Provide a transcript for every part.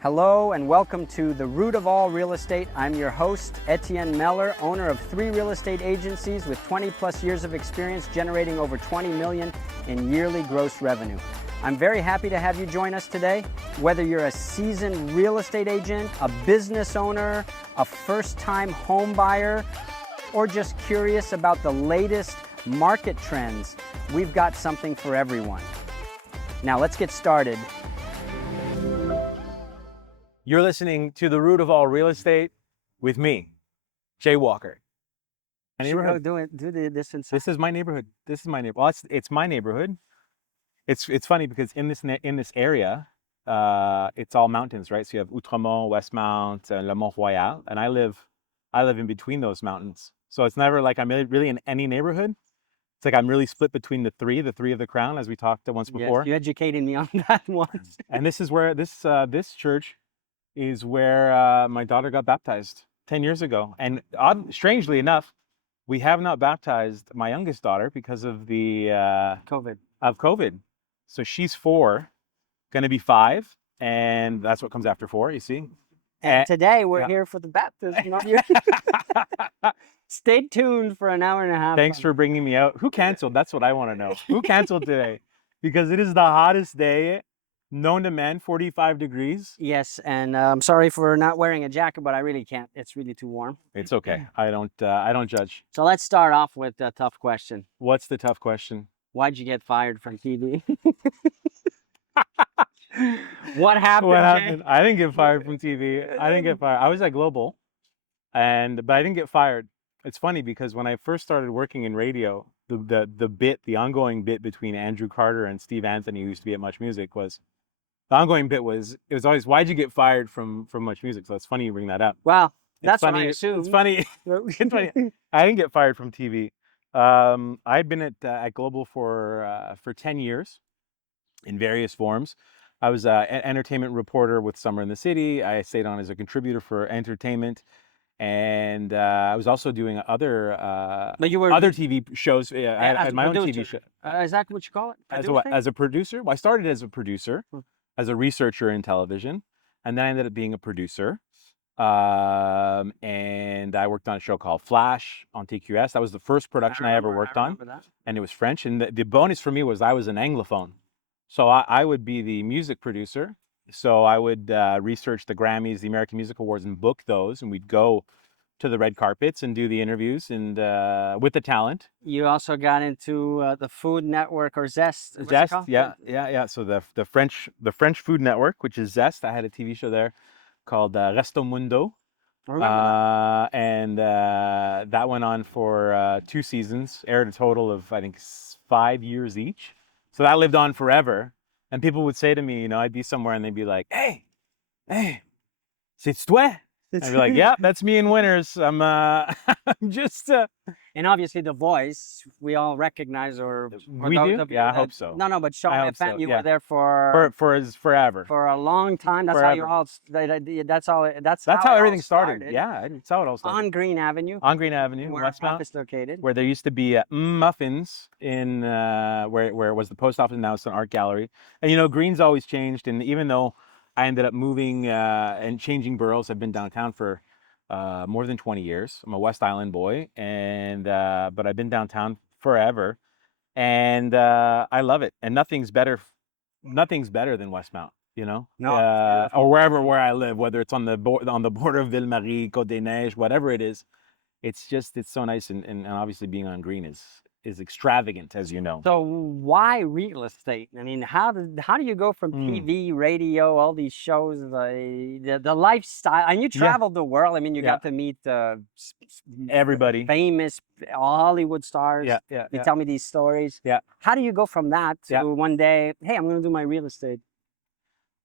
Hello and welcome to The Root of All Real Estate. I'm your host, Etienne Mellor, owner of 3 real estate agencies with 20 plus years of experience generating over 20 million in yearly gross revenue. I'm very happy to have you join us today. Whether you're a seasoned real estate agent, a business owner, a first-time home buyer, or just curious about the latest market trends, we've got something for everyone. Now let's get started. You're listening to The Root of All Real Estate with me, Jay Walker. My neighborhood. This inside. This is my neighborhood. This is my neighborhood. Well, it's my neighborhood. It's funny because in this area, it's all mountains, right? So you have Outremont, Westmount, Le Mont Royal, and I live in between those mountains. So it's never like I'm really in any neighborhood. It's like I'm really split between the three of the crown, as we talked once before. Yes, you educated me on that once. And this is where this church is where my daughter got baptized 10 years ago. And strangely enough, we have not baptized my youngest daughter because of the COVID. So she's 4, going to be 5, and that's what comes after 4, you see. And today we're here for the baptism of you. Stay tuned for an hour and a half. Thanks for bringing me out. Who canceled? That's what I want to know. Who canceled today? Because it is the hottest day known to man, 45 degrees. Yes, and I'm sorry for not wearing a jacket, but I really can't. It's really too warm. It's okay. I don't judge. So let's start off with a tough question. What's the tough question? Why'd you get fired from TV? What happened? What happened? I didn't get fired from TV. I didn't get fired. I was at Global, but I didn't get fired. It's funny because when I first started working in radio, the ongoing bit between Andrew Carter and Steve Anthony, who used to be at Much Music, was the ongoing bit was always, why'd you get fired from Much Music? So it's funny you bring that up. Well, that's funny. What I assumed. It's funny. It's funny. I didn't get fired from TV. I'd been at Global for 10 years in various forms. I was an entertainment reporter with Summer in the City. I stayed on as a contributor for entertainment. And I was also doing other TV shows. I had my own TV show. Is that what you call it? As a producer? Well, I started as a producer, as a researcher in television, and then I ended up being a producer. And I worked on a show called Flash on TQS. That was the first production I ever worked on, and it was French. And the bonus for me was I was an Anglophone, so I would be the music producer. So I would research the Grammys, the American Music Awards, and book those, and we'd go to the red carpets and do the interviews and with the talent. You also got into the Food Network or Zest. Zest, yeah. So the French Food Network, which is Zest. I had a TV show there called Resto Mundo, and that went on for 2 seasons. Aired a total of I think 5 years each. So that lived on forever. And people would say to me, I'd be somewhere and they'd be like, "Hey, c'est toi?" I'd be like, "Yeah, that's me in Winners. I'm just." And obviously, the voice we all recognize, we do. Yeah, I hope so. No, but Sean FM, you were there for forever, for a long time. That's forever. How you all. That's how everything started. Yeah, that's how it all started. On Green Avenue. On Green Avenue, where Westmount is located. Where there used to be muffins in where it was the post office. Now it's an art gallery. And Green's always changed. And even though I ended up moving and changing boroughs, I've been downtown for more than 20 years. I'm a West Island boy, and but I've been downtown forever, and I love it. And nothing's better than Westmount, No, or where I live, whether it's on the border of Ville-Marie, Côte-des-Neiges, whatever it is. It's so nice, and obviously being on Green is extravagant, as you know. So why real estate? I mean, how do you go from TV, radio, all these shows, the lifestyle? And you traveled the world. I mean, you got to meet everybody, famous Hollywood stars. You tell me these stories. Yeah. How do you go from that to one day, hey, I'm going to do my real estate?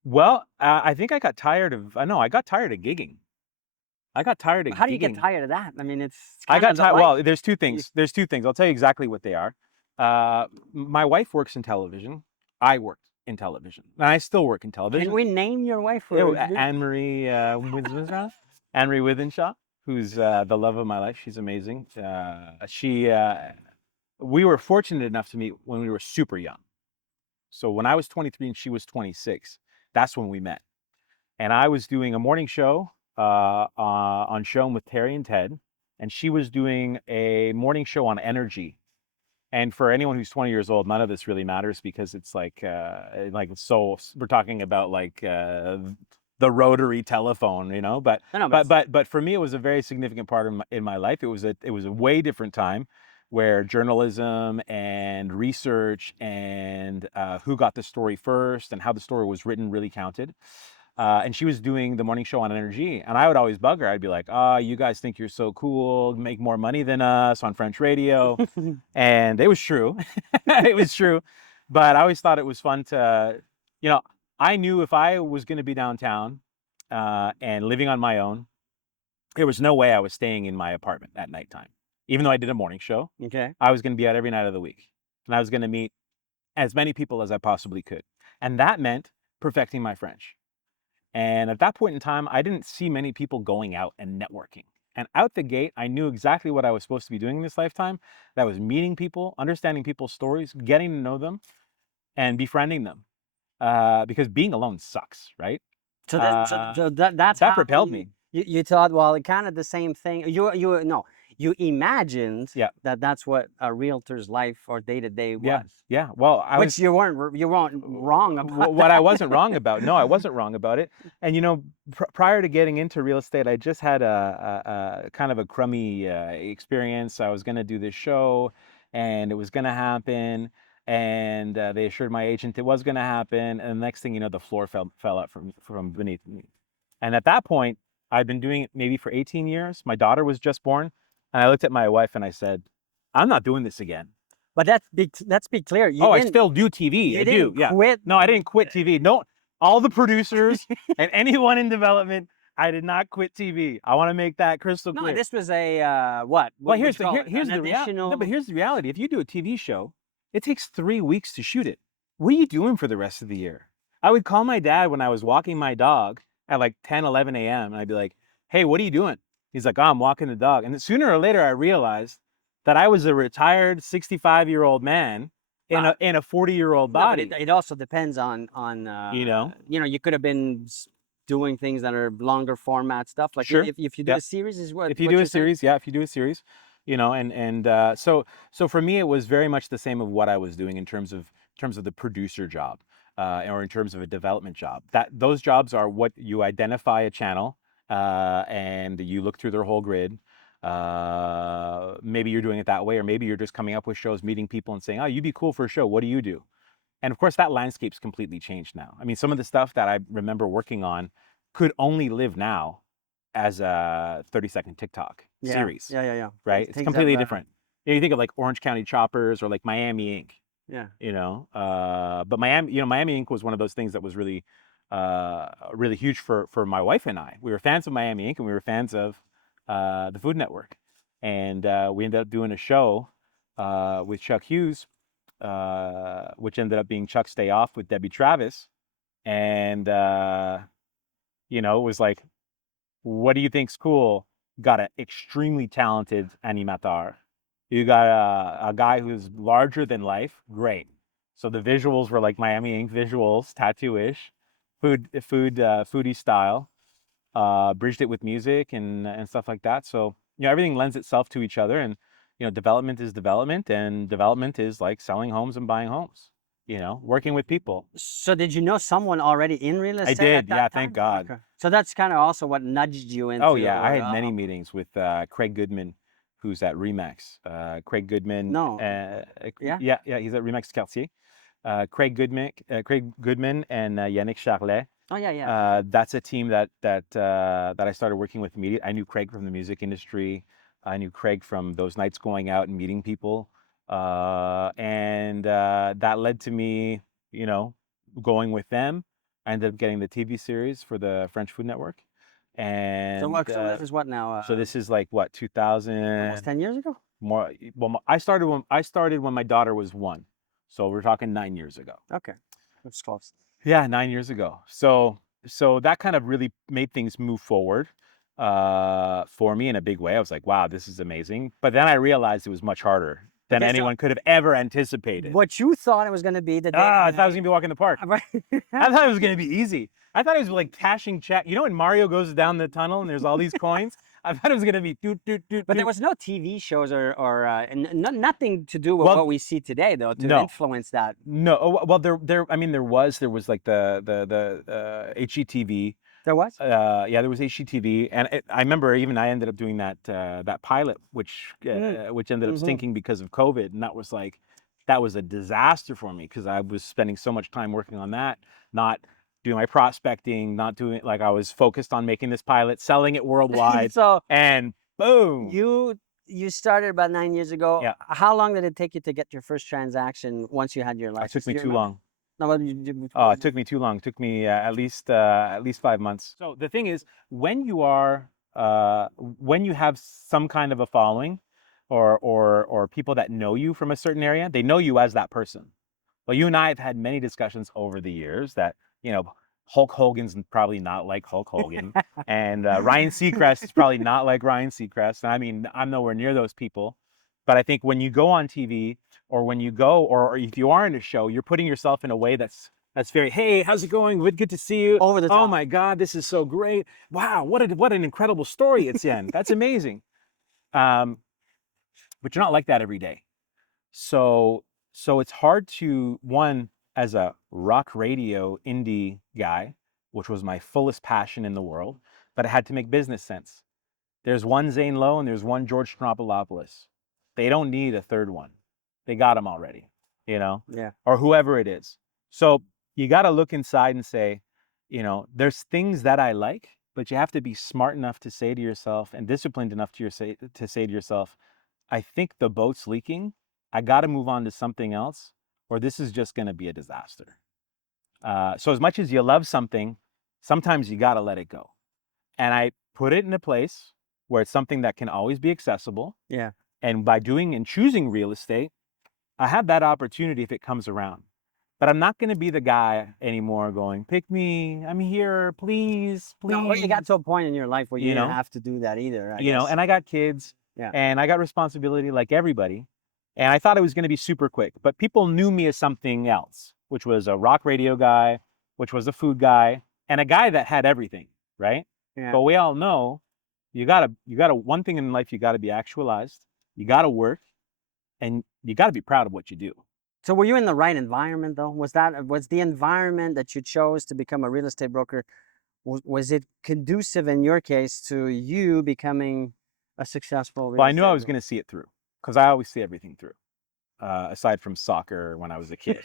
Well, I think I got tired of gigging. I got tired of How do you get tired of that? I mean, it's I got tired. Well, there's two things. I'll tell you exactly what they are. My wife works in television. I worked in television, and I still work in television. Can we name your wife? Anne-Marie Withenshaw. Anne-Marie Withenshaw, who's the love of my life. She's amazing. We were fortunate enough to meet when we were super young. So when I was 23 and she was 26, that's when we met. and I was doing a morning show on Shown with Terry and Ted, and she was doing a morning show on energy. And for anyone who's 20 years old, none of this really matters because it's like so we're talking about like the rotary telephone, you know. But No, no, but for me, it was a very significant part of in my life. It was a way different time where journalism and research and who got the story first and how the story was written really counted. And she was doing the morning show on energy, and I would always bug her. I'd be like, "Ah, you guys think you're so cool, make more money than us on French radio," and it was true. It was true, but I always thought it was fun to, you know, I knew if I was going to be downtown and living on my own, there was no way I was staying in my apartment at nighttime. Even though I did a morning show, okay. I was going to be out every night of the week, and I was going to meet as many people as I possibly could, and that meant perfecting my French. And at that point in time, I didn't see many people going out and networking. And out the gate, I knew exactly what I was supposed to be doing in this lifetime. That was meeting people, understanding people's stories, getting to know them, and befriending them. Because being alone sucks, right? So that's That how propelled me. you thought, well, kind of the same thing. You no, you imagined Yeah. that's what a realtor's life or day to day Yeah. was. Yeah. Well, Which you weren't wrong about. What I wasn't wrong about. No, I wasn't wrong about it. And you know, prior to getting into real estate, I just had a kind of a crummy experience. I was going to do this show, and it was going to happen. And they assured my agent it was going to happen. And the next thing you know, the floor fell out from beneath me. And at that point, I'd been doing it maybe for 18 years. My daughter was just born, and I looked at my wife and I said, "I'm not doing this again." But let's be clear. I still do TV. You I didn't do. Yeah. quit. No, I didn't quit TV. No, all the producers and anyone in development, I did not quit TV. I want to make that crystal No, clear. this was a what? Well, What here's would you call the it? here's An the reality. additional. No, but here's the reality. If you do a TV show, it takes 3 weeks to shoot it. What are you doing for the rest of the year? I would call my dad when I was walking my dog at like 10, 11 a.m. and I'd be like, "Hey, what are you doing?" He's like, "Oh, I'm walking the dog." And then sooner or later, I realized that I was a retired 65-year-old man in a 40-year-old No, but body. it also depends on You know? you could have been doing things that are longer format stuff. Like Sure. if you do a series, is what If you what do you're a saying? series, yeah, if you do a series, you know, and so for me, it was very much the same of what I was doing in terms of the producer job, or in terms of a development job. That those jobs are what you identify a channel, and you look through their whole grid. Maybe you're doing it that way, or maybe you're just coming up with shows, meeting people, and saying, "Oh, you'd be cool for a show. What do you do?" And of course, that landscape's completely changed now. I mean, some of the stuff that I remember working on could only live now as a 30-second TikTok series, Yeah. right? It's Things completely have, different. You think of like Orange County Choppers or like Miami Ink, yeah. you know. But Miami Ink was one of those things that was really, really huge for my wife and I. We were fans of Miami Ink, and we were fans of the Food Network, and we ended up doing a show with Chuck Hughes, which ended up being Chuck's Day Off with Debbie Travis, and you know, it was like, what do you think's cool? Got an extremely talented animator. You got a guy who's larger than life. Great. So the visuals were like Miami Ink visuals, tattoo-ish, foodie style. Bridged it with music and stuff like that. So you know, everything lends itself to each other, and you know, development is development, and development is like selling homes and buying homes. You know, working with people. So did you know someone already in real estate? I did, at that yeah, time? thank God. Okay. So that's kind of also what nudged you into. Oh yeah, I had many meetings with Craig Goodman, who's at Remax. Craig Goodman. No. Yeah? Yeah, he's at Remax Cartier. Craig Goodman, and Yannick Charlet. Oh yeah. That's a team that I started working with immediately. I knew Craig from the music industry. I knew Craig from those nights going out and meeting people, and that led to me, you know, going with them. I ended up getting the TV series for the French Food Network, and So this is what now? so this is like what 2000, almost 10 years ago? more. Well, I started when my daughter was 1, so we're talking 9 years ago. Okay. That's close. Yeah, 9 years ago. So that kind of really made things move forward for me in a big way. I was like, wow, this is amazing. But then I realized it was much harder. than Okay, so anyone could have ever anticipated. what you thought it was going to be the day. I thought I was gonna be walking the park. Right. I thought it was gonna be easy. I thought it was like cashing check. You know when Mario goes down the tunnel and there's all these coins? I thought it was gonna be doot doot doot. But there doot. was no TV shows nothing to do with what we see today, though, to influence that. No, well, I mean, there was like the HGTV. There was. Yeah, there was HGTV, and I remember even I ended up doing that pilot, which ended up stinking because of COVID, and that was a disaster for me because I was spending so much time working on that, not doing my prospecting, not doing like I was focused on making this pilot, selling it worldwide, So and boom. You started about 9 years ago. Yeah. How long did it take you to get your first transaction once you had your license? It took me too long. No, but It took me too long. It took me at least 5 months. So the thing is, when you have some kind of a following, or people that know you from a certain area, they know you as that person. Well, you and I have had many discussions over the years that, Hulk Hogan's probably not like Hulk Hogan, and Ryan Seacrest is probably not like Ryan Seacrest. And I mean, I'm nowhere near those people. But I think when you go on TV, or when you go, or if you are in a show, you're putting yourself in a way that's very, hey, how's it going? Good to see you. Over the top. Oh my God, this is so great. Wow, what an incredible story, Etienne. That's amazing. But you're not like that every day. So it's hard to, one, as a rock radio indie guy, which was my fullest passion in the world, but it had to make business sense. There's one Zane Lowe and there's one George Stropolopoulos. They don't need a third one. They got him already, Yeah. or whoever it is. So you got to look inside and say, there's things that I like, but you have to be smart enough to say to yourself and disciplined enough to say to yourself, I think the boat's leaking. I got to move on to something else, or this is just going to be a disaster. So as much as you love something, sometimes you got to let it go. And I put it in a place where it's something that can always be accessible. Yeah. And by doing and choosing real estate, I have that opportunity if it comes around. But I'm not going to be the guy anymore going, pick me, I'm here, please. No, well, you got to a point in your life where you didn't have to do that either. I guess. And I got kids, and I got responsibility like everybody. And I thought it was going to be super quick, but people knew me as something else, which was a rock radio guy, which was a food guy, and a guy that had everything, right? Yeah. But we all know you gotta one thing in life, you gotta be actualized, you gotta work, and you gotta be proud of what you do. So were you in the right environment though? Was the environment that you chose to become a real estate broker, was it conducive in your case to you becoming a successful real Well, I knew estate I was going to see it through, because I always see everything through, aside from soccer when I was a kid.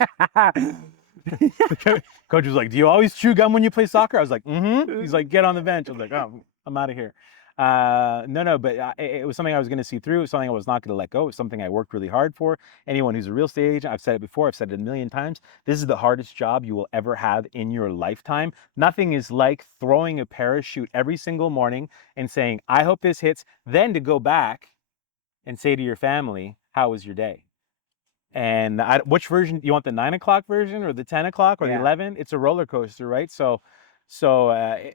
Coach was like, do you always chew gum when you play soccer? I was like, mm-hmm. He's like, get on the bench. I was like, oh, I'm out of here. No, but it was something I was going to see through. It was something I was not going to let go. It was something I worked really hard for. Anyone who's a real estate agent, I've said it before, I've said it a million times, this is the hardest job you will ever have in your lifetime. Nothing is like throwing a parachute every single morning and saying, I hope this hits, then to go back and say to your family, how was your day? And which version, you want the 9 o'clock version or the 10 o'clock or the 11? It's a roller coaster, right? So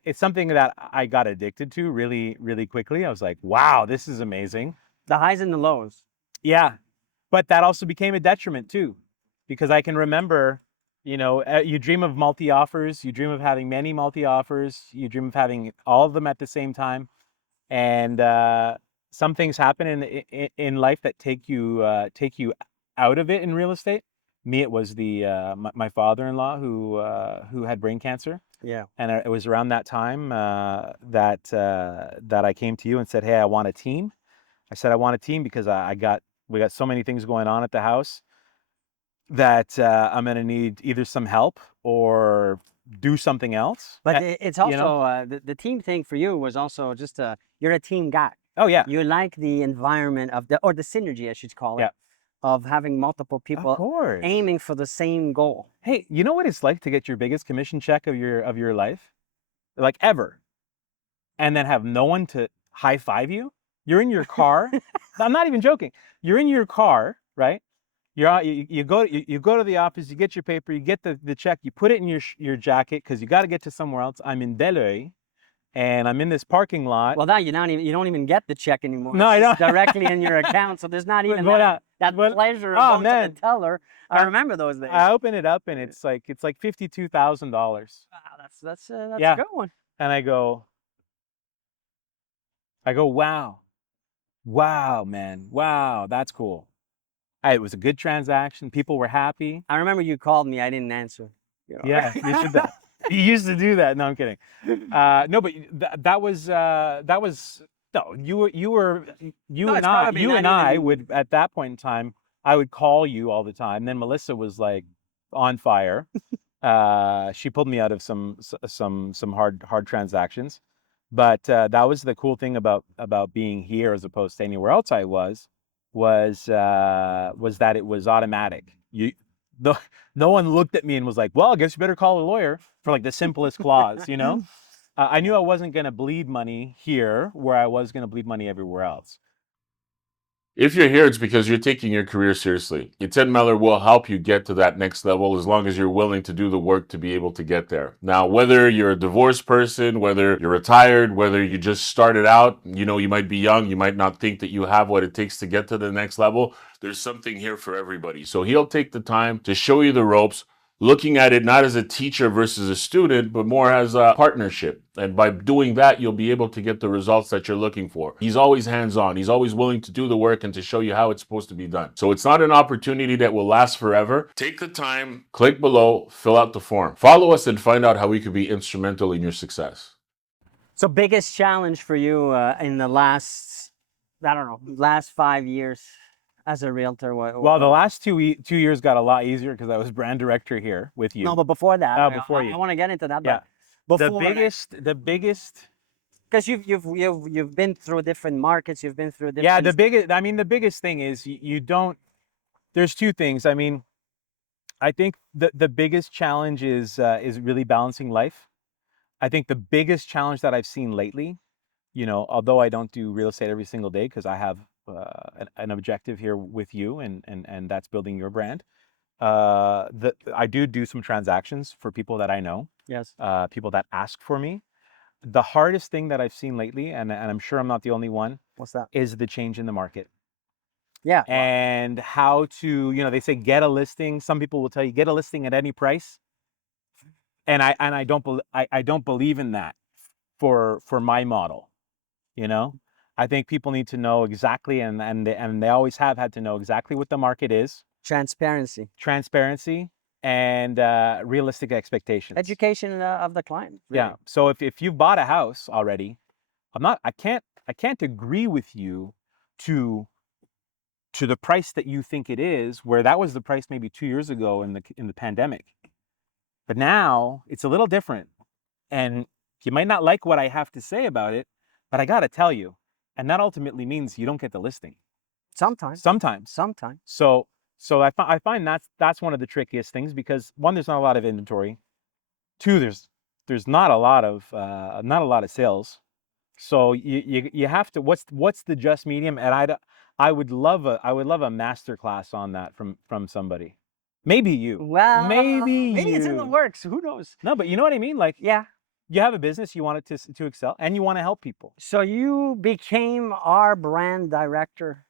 it's something that I got addicted to really, really quickly. I was like, wow, this is amazing. The highs and the lows. Yeah. But that also became a detriment too, because I can remember, you dream of multi-offers, you dream of having many multi-offers, you dream of having all of them at the same time. And some things happen in life that take you out of it in real estate. Me, it was my father-in-law who had brain cancer. Yeah. And it was around that time that I came to you and said, hey, I want a team. I said, I want a team because we got so many things going on at the house that I'm going to need either some help or do something else. But it's also, the team thing for you was also just you're a team guy. Oh, yeah. You like the environment or the synergy, I should call it, of having multiple people aiming for the same goal. Hey, you know what it's like to get your biggest commission check of your life? Like ever. And then have no one to high five you? You're in your car. I'm not even joking. You're in your car, right? You go to the office, you get your paper, you get the check, you put it in your jacket because you got to get to somewhere else. I'm in Mellor, and I'm in this parking lot. Well, now you don't even get the check ananymore. No, I don't. It's directly in your account, so there's not even that But- pleasure oh, of going to man. the teller. I And remember those days. I open it up and it's like $52,000. Wow, that's Yeah. a good one. And I go, wow, man, wow, that's cool. It was a good transaction. People were happy. I remember you called me. I didn't answer. You know? Yeah, you should. You used to do that. No, I'm kidding. No, but that was no. No, it's probably you not and I even- would at that point in time. I would call you all the time. Then Melissa was like on fire. She pulled me out of some hard transactions, but that was the cool thing about being here as opposed to anywhere else I was that it was automatic. No one looked at me and was like, well, I guess you better call a lawyer for like the simplest clause, you know? I knew I wasn't going to bleed money here where I was going to bleed money everywhere else. If you're here, it's because you're taking your career seriously. Etienne Mellor will help you get to that next level as long as you're willing to do the work to be able to get there. Now, whether you're a divorced person, whether you're retired, whether you just started out, you might be young, you might not think that you have what it takes to get to the next level. There's something here for everybody. So he'll take the time to show you the ropes, looking at it not as a teacher versus a student, but more as a partnership. And by doing that, you'll be able to get the results that you're looking for. He's always hands-on. He's always willing to do the work and to show you how it's supposed to be done. So it's not an opportunity that will last forever. Take the time, click below, fill out the form. Follow us and find out how we could be instrumental in your success. So biggest challenge for you in the last 5 years as a realtor? Well, the last 2 years got a lot easier because I was brand director here with you. No, but before that, before you. I want to get into that. Yeah. But The before biggest. because you've been through different markets, you've been through different. Yeah, the biggest thing is you don't. There's two things. I mean, I think the biggest challenge is really balancing life. I think the biggest challenge that I've seen lately, although I don't do real estate every single day because I have an objective here with you, and that's building your brand. I do some transactions for people that I know. Yes. People that ask for me. The hardest thing that I've seen lately, and I'm sure I'm not the only one, What's that? is the change in the market. Yeah. And how to, they say get a listing. Some people will tell you get a listing at any price. And I don't believe in that for my model. I think people need to know exactly, and they always have had to know exactly what the market is. Transparency and realistic expectations. Education of the client. Really. Yeah. So if you've bought a house already, I can't agree with you to the price that you think it is, where that was the price maybe 2 years ago in the pandemic. But now it's a little different, and you might not like what I have to say about it, but I got to tell you, and that ultimately means you don't get the listing. Sometimes. So I find that's one of the trickiest things, because one, there's not a lot of inventory. Two, there's not a lot of sales. So you have to, what's the just medium? And I would love a master class on that from somebody. Maybe you. Well, maybe it's in the works. Who knows? No, but you know what I mean? Like, yeah, you have a business, you want it to excel, and you want to help people. So you became our brand director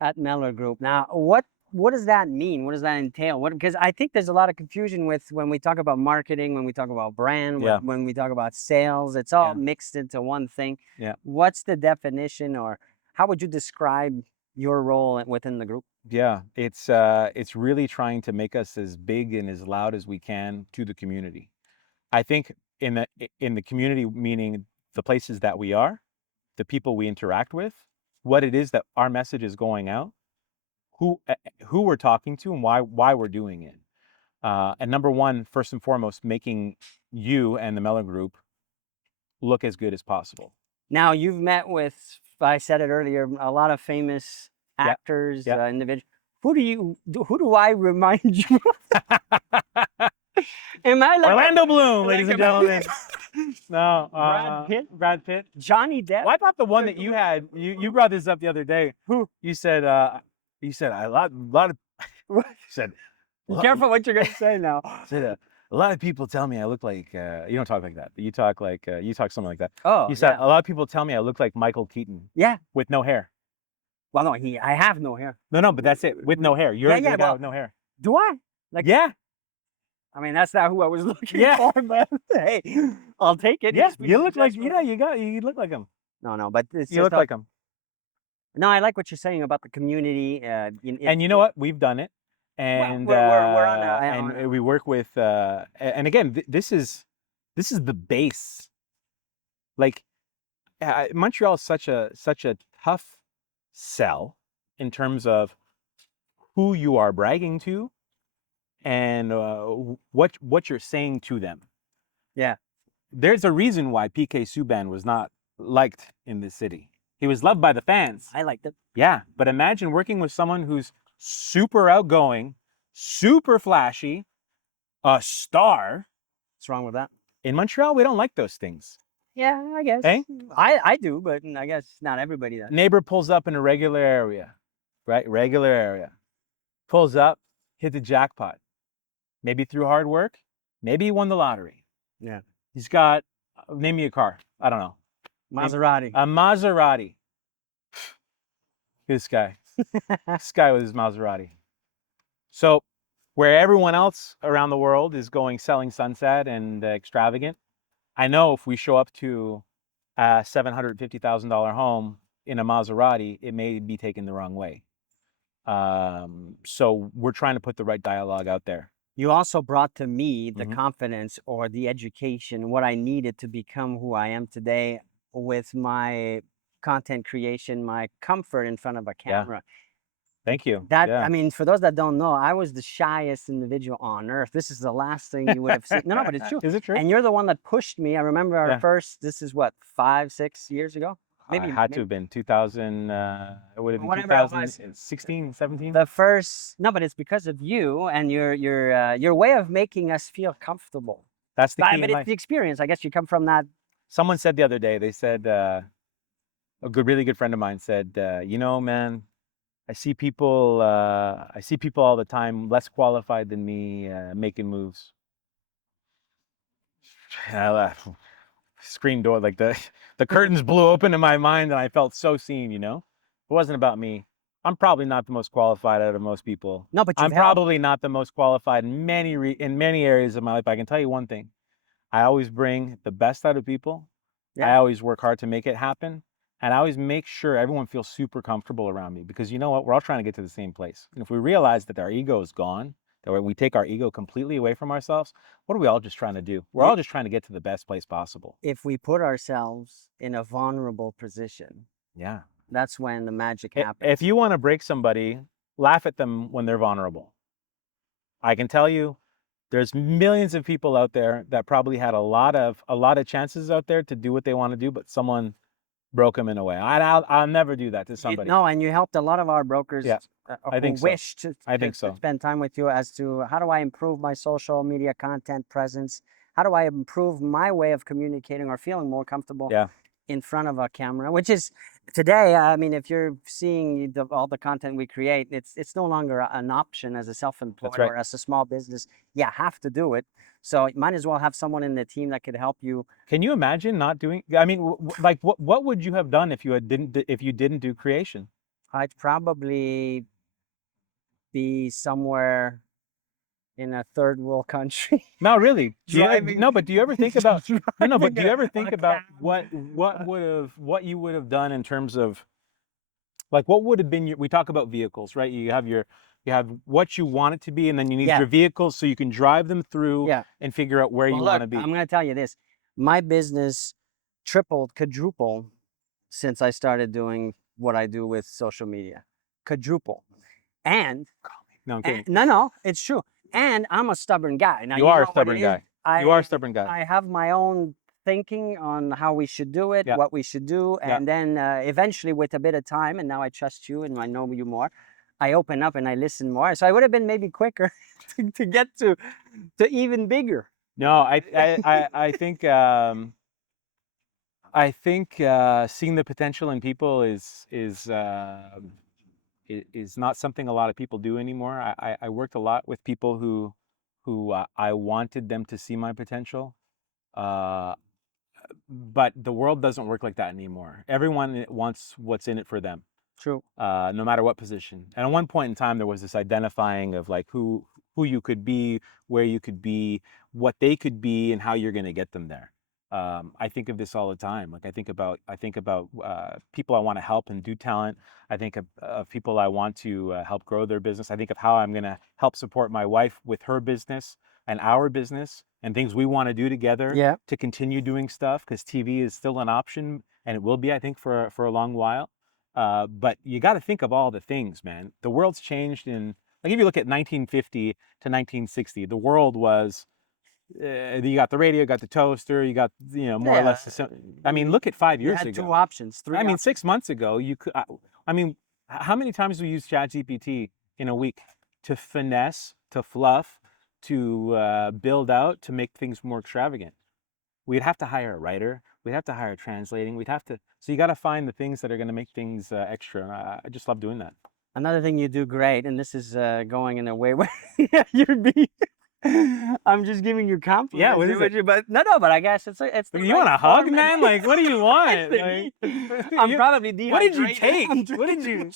at Mellor Group. Now, what does that mean? What does that entail? Because I think there's a lot of confusion with when we talk about marketing, when we talk about brand, when we talk about sales. It's all mixed into one thing. Yeah. What's the definition, or how would you describe your role within the group? Yeah, it's really trying to make us as big and as loud as we can to the community. I think in the community, meaning the places that we are, the people we interact with, what it is that our message is going out, who we're talking to, and why we're doing it. And number one, first and foremost, making you and the Mellor Group look as good as possible. Now, you've met with, I said it earlier, a lot of famous actors, individuals. Who do I remind you? Am I like Orlando Bloom, ladies and gentlemen? No, Brad Pitt, Johnny Depp. Well, I thought the one that you had, you brought this up the other day. Who? You said a lot of. You said. Be careful what you're gonna say now. Said a lot of people tell me I look like. You don't talk like that. But you talk like something like that. Oh. You said a lot of people tell me I look like Michael Keaton. Yeah. With no hair. Well, no, I have no hair. No, but that's it. With no hair. You're the guy well, with no hair. do I? Like, Yeah. I mean, that's not who I was looking Yeah. for, but hey, I'll take it. Yeah. Just You look like, just you look like him. No, but it's You just look like him. no. I like what you're saying about the community. And you know what? We've done it. And we're on and we work with and again, this is the base. Like Montreal is such a tough sell in terms of who you are bragging to and what you're saying to them. Yeah. There's a reason why PK Subban was not liked in this city. He was loved by the fans. I liked it. Yeah, but imagine working with someone who's super outgoing, super flashy, a star. What's wrong with that? In Montreal, we don't like those things. Yeah, I guess. Hey? I do, but I guess not everybody does. Neighbor pulls up in a regular area, right? Regular area. Pulls up, hit the jackpot. Maybe through hard work, maybe he won the lottery. Yeah. He's got, name me a car. I don't know. Maserati. A Maserati. This guy. This guy with his Maserati. So, where everyone else around the world is going selling sunset and extravagant, I know if we show up to a $750,000 home in a Maserati, it may be taken the wrong way. So we're trying to put the right dialogue out there. You also brought to me the Mhm. confidence or the education, what I needed to become who I am today with my content creation, my comfort in front of a Yeah. camera. Thank you. That Yeah. I mean, for those that don't know, I was the shyest individual on earth. This is the last thing you would have seen. No, but it's true. Is it true? And you're the one that pushed me. I remember our Yeah. first. This is what 5, 6 years ago. Maybe it had to have been 2000. It would have been Whatever it was. 2016, 17. The first. No, but it's because of you and your way of making us feel comfortable. That's the key But in it's life. the experience. I guess you come from that. Someone said the other day, they said, really good friend of mine said, you know, man, I see people all the time less qualified than me making moves. And I laughed. Screen door, like the curtains blew open in my mind, and I felt so seen. You know, it wasn't about me. I'm probably not the most qualified out of most people. No, but I'm you've helped. probably not the most qualified in many areas of my life. I can tell you one thing: I always bring the best out of people. I Yeah. always work hard to make it happen, and I always make sure everyone feels super comfortable around me, because you know what? We're all trying to get to the same place. And if we realize that our ego is gone, that we take our ego completely away from ourselves, what are we all just trying to do? We're all just trying to get to the best place possible. If we put ourselves in a vulnerable position, Yeah. that's when the magic happens. If you want to break somebody, laugh at them when they're vulnerable. I can tell you, there's millions of people out there that probably had a lot of chances out there to do what they want to do, but someone broke them in a way. I'll never do that to somebody. No, and you helped a lot of our brokers. Yeah, I think so. Wish to, I think so. to spend time with you as to how do I improve my social media content presence? How do I improve my way of communicating or feeling more comfortable Yeah. in front of a camera? Which is today, I mean, if you're seeing all the content we create, it's no longer an option as a self-employed right. or as a small business. You have to do it. So you might as well have someone in the team that could help you. Can you imagine not doing? I mean, like what would you have done if you didn't do creation? I'd probably be somewhere in a third world country. No, really. Driving- But do you ever think about but do you ever think a about cab. what you would have done in terms of, like, what would have been we talk about vehicles, right? You have what you want it to be, and then you need Yeah. your vehicles so you can drive them through Yeah. and figure out where Well, you look, want to be. I'm going to tell you this. My business tripled, quadrupled since I started doing what I do with social media. Quadruple. And, No, I'm kidding. no, it's true. And I'm a stubborn guy. Now, You are a know what stubborn it is? guy. You are a stubborn guy. I have my own thinking on how we should do it, Yeah. what we should do. Yeah. And then eventually, with a bit of time, and now I trust you and I know you more, I open up and I listen more. So I would have been maybe quicker to get to even bigger. No, I think seeing the potential in people is not something a lot of people do anymore. I worked a lot with people who I wanted them to see my potential, but the world doesn't work like that anymore. Everyone wants what's in it for them. True. No matter what position. And at one point in time, there was this identifying of like who you could be, where you could be, what they could be, and how you're going to get them there. I think of this all the time. Like I think about people I want to help and do talent. I think of people I want to help grow their business. I think of how I'm going to help support my wife with her business and our business and things we want to do together Yeah. to continue doing stuff, because TV is still an option, and it will be, I think, for a long while. But you got to think of all the things, man. The world's changed in, like, if you look at 1950 to 1960, the world was, you got the radio, you got the toaster, you got, more or less. I mean, look at 5 You years had ago. 2 options, 3 I mean, options. 6 months ago, you could, I mean, how many times do we use ChatGPT in a week to finesse, to fluff, to build out, to make things more extravagant? We'd have to hire a writer. We'd have to hire translating. So you got to find the things that are going to make things extra. I just love doing that. Another thing you do great, and this is going in a way where you'd be. I'm just giving you compliments. Yeah, what is it? But no, but I guess it's the You right want a hug, format. man? Like, what do you want? It's the Like, I'm probably dehydrated. what did you take? I'm What did drinking.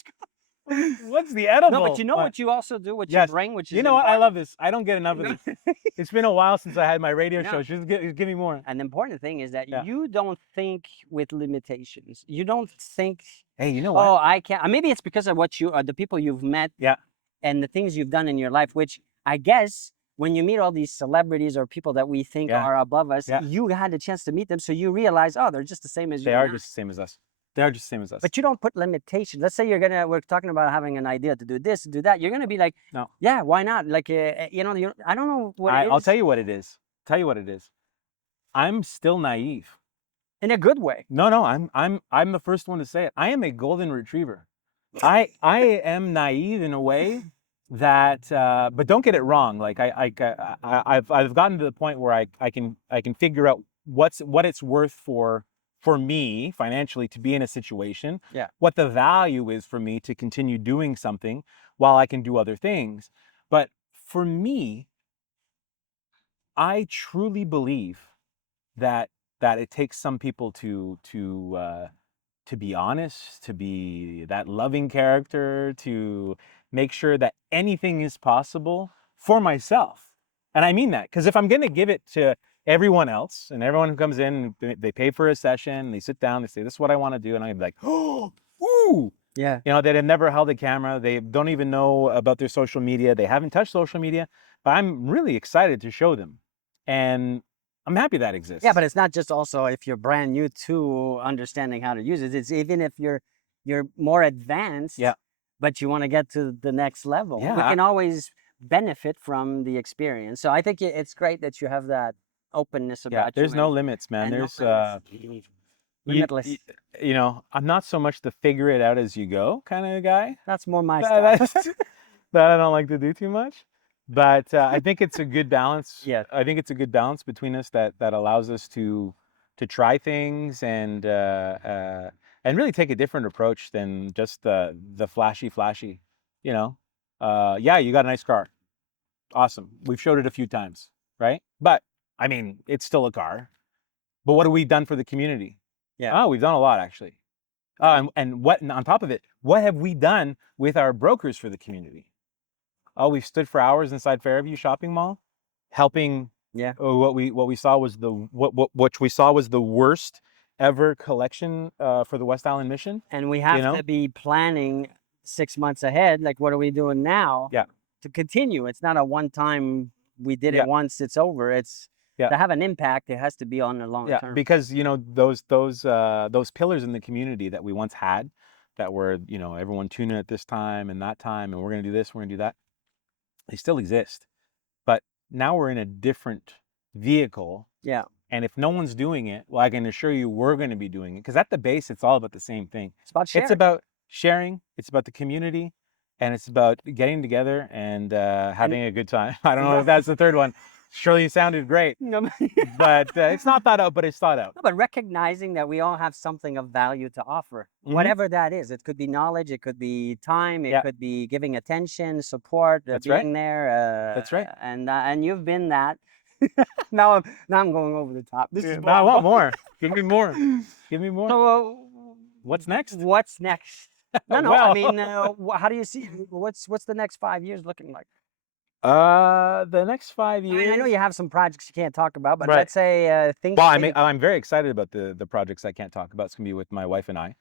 you? What's the edible? No, but you know what you also do, what you Yes. bring, which is You know what? I important. love this. I don't get enough of this. It's been a while since I had my radio No. show. Just give me more. An important thing is that Yeah. you don't think with limitations. You don't think, Hey, you know what? oh, I can't. Maybe it's because of what the people you've met, Yeah. and the things you've done in your life. Which I guess when you meet all these celebrities or people that we think Yeah. are above us, Yeah. you had a chance to meet them, so you realize, oh, they're just the same as you. They are and I. just the same as us. They are just the same as us. But you don't put limitations. Let's say we're talking about having an idea to do this, to do that. You're gonna be like, No. yeah, why not? Like, I don't know what it is. I'll tell you what it is. I'm still naive. In a good way. No, I'm the first one to say it. I am a golden retriever. I am naive in a way that, but don't get it wrong. Like I've gotten to the point where I can figure out what it's worth for me financially to be in a situation. Yeah. What the value is for me to continue doing something while I can do other things. But for me, I truly believe that it takes some people to be honest, to be that loving character, to make sure that anything is possible for myself. And I mean that, because if I'm going to give it to everyone else, and everyone who comes in, they pay for a session, they sit down, they say, this is what I want to do. And I'm like, oh, ooh. Yeah. They've never held a camera. They don't even know about their social media. They haven't touched social media, but I'm really excited to show them. And I'm happy that exists. Yeah, but it's not just also if you're brand new to understanding how to use it. It's even if you're more advanced, Yeah. but you want to get to the next level. Yeah. We can always benefit from the experience. So I think it's great that you have that openness about Yeah, you. there's no limits, man. and no There's limits. Limitless. I'm not so much the figure it out as you go kind of guy. That's more my That style. that I don't like to do too much. But I think it's a good balance. Yeah. I think it's a good balance between us that allows us to try things and really take a different approach than just the flashy. Yeah, you got a nice car. Awesome. We've showed it a few times, right? But I mean, it's still a car. But what have we done for the community? Yeah. Oh, we've done a lot actually. And on top of it, what have we done with our brokers for the community? Oh, we've stood for hours inside Fairview Shopping Mall, helping. Yeah. What we saw was the worst ever collection for the West Island Mission. And we have to be planning 6 months ahead. Like, what are we doing now? Yeah. To continue. It's not a one-time. We did it Yeah. once. It's over. It's Yeah. to have an impact. It has to be on the long Yeah, term. because those pillars in the community that we once had, that were everyone tune in at this time and that time, and we're gonna do this, we're gonna do that. They still exist, but now we're in a different vehicle. Yeah. And if no one's doing it, well, I can assure you we're going to be doing it, because at the base, it's all about the same thing. It's about sharing. It's about sharing. It's about the community, and it's about getting together and having a good time. I don't know if that's the third one. Surely you sounded great, No, but it's not thought out, but it's thought out. but recognizing that we all have something of value to offer, Mhm. whatever that is. It could be knowledge, it could be time, it Yeah. could be giving attention, support, That's being right. there. That's right. And you've been that. now I'm going over the top. This is No, I want more. Give me more. Give me more. So, What's next? What's next? No, no. Well, I mean, how do you see? What's the next 5 years looking like? the next 5 years. I mean, I know you have some projects you can't talk about, but Right. let's say things. Well, maybe- I'm very excited about the projects I can't talk about. It's gonna be with my wife and I.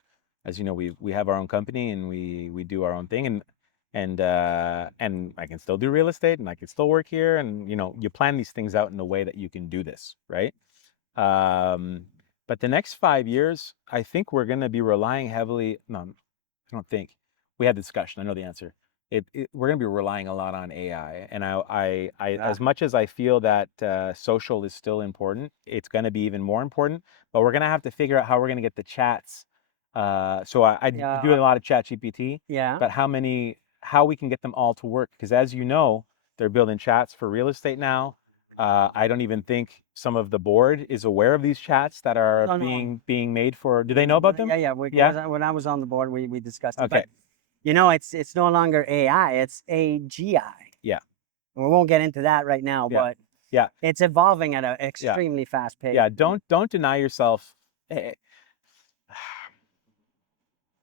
As you know, we have our own company and we do our own thing, and I can still do real estate and I can still work here, and you plan these things out in a way that you can do this, right? But the next 5 years, I think we're gonna be relying heavily. No, I don't think. We had the discussion. I know the answer. We're going to be relying a lot on AI, and as much as I feel that social is still important, it's going to be even more important. But we're going to have to figure out how we're going to get the chats. So I do a lot of chat GPT. Yeah. But how we can get them all to work? Because as you know, they're building chats for real estate now. I don't even think some of the board is aware of these chats that are being made for. Do they know about them? Yeah. When I was on the board, we discussed it. Okay. But, it's no longer AI, it's AGI. Yeah. We won't get into that right now, Yeah. but Yeah. it's evolving at an extremely fast pace. Yeah, don't deny yourself.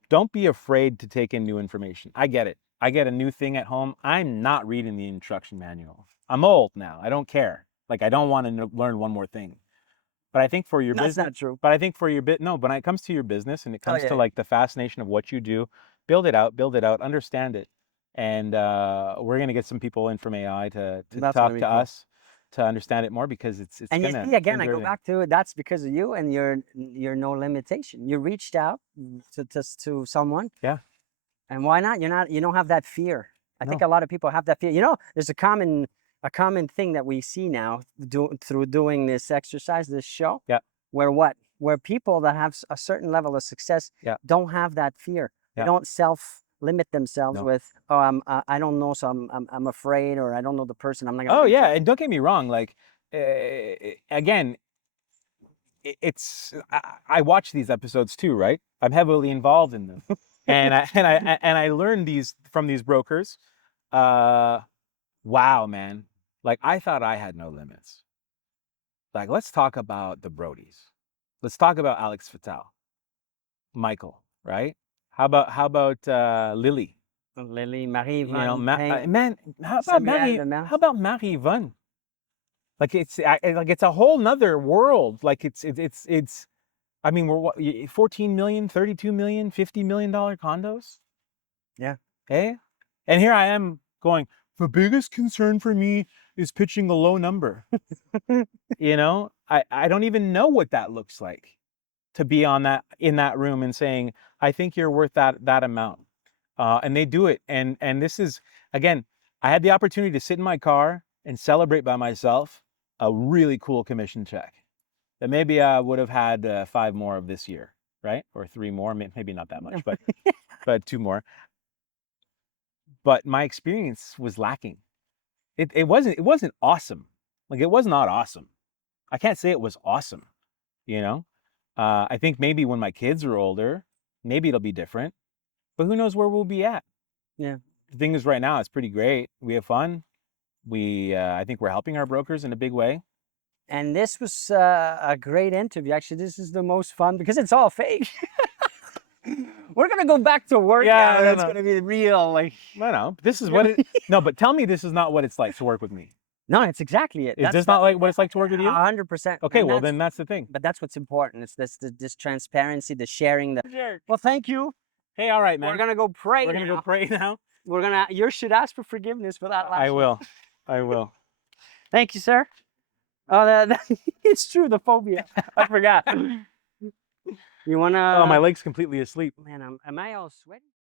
Don't be afraid to take in new information. I get it. I get a new thing at home. I'm not reading the instruction manual. I'm old now. I don't care. Like, I don't want to learn one more thing. But I think for your business, that's not true. But I think for your no, but when it comes to your business and it comes to like the fascination of what you do, build it out, understand it, and we're gonna get some people in from AI to talk to us to understand it more, because it's and gonna. You see, again, I go back to it. That's because of you and your no limitation. You reached out to someone. Yeah. And why not? You don't have that fear. I think a lot of people have that fear. There's a common thing that we see now through doing this exercise, this show. Yeah. Where people that have a certain level of success don't have that fear. They don't self-limit themselves with, I don't know, so I'm afraid, or I don't know the person, I'm not gonna. Oh yeah, and don't get me wrong. Like, again, I watch these episodes too, right? I'm heavily involved in them, and I learned these from these brokers. Wow, man! Like, I thought I had no limits. Like, let's talk about the Brodies. Let's talk about Alex Fattal, Michael, right? How about Lily? Lily, Marie, man, how about Marie-Yvonne? Like, it's a whole nother world. Like, it's I mean, we're what, 14 million, 32 million, $50 million condos. Yeah. Okay. And here I am going, the biggest concern for me is pitching a low number. I don't even know what that looks like, to be in that room and saying, I think you're worth that amount. And they do it. And this is, again, I had the opportunity to sit in my car and celebrate by myself a really cool commission check that maybe I would have had 5 more of this year, right? Or 3 more, maybe not that much, but 2 more. But my experience was lacking. It wasn't awesome. Like, it was not awesome. I can't say it was awesome, I think maybe when my kids are older, maybe it'll be different, but who knows where we'll be at. Yeah. The thing is, right now, it's pretty great. We have fun. I think we're helping our brokers in a big way. And this was a great interview. Actually, this is the most fun because it's all fake. We're gonna go back to work. Yeah, now. It's gonna be real. Like, I know. This is what it. No, but tell me, this is not what it's like to work with me. No, it's exactly it. Is this not like what it's like to work with you? 100%. Okay, well then that's the thing. But that's what's important. It's this transparency, the sharing. Well, thank you. Hey, all right, man. We're gonna go pray. We're gonna go pray now. You should ask for forgiveness for that last. I will. Thank you, sir. Oh, it's true. The phobia. I forgot. You wanna? Oh, my leg's completely asleep. Man, am I all sweaty?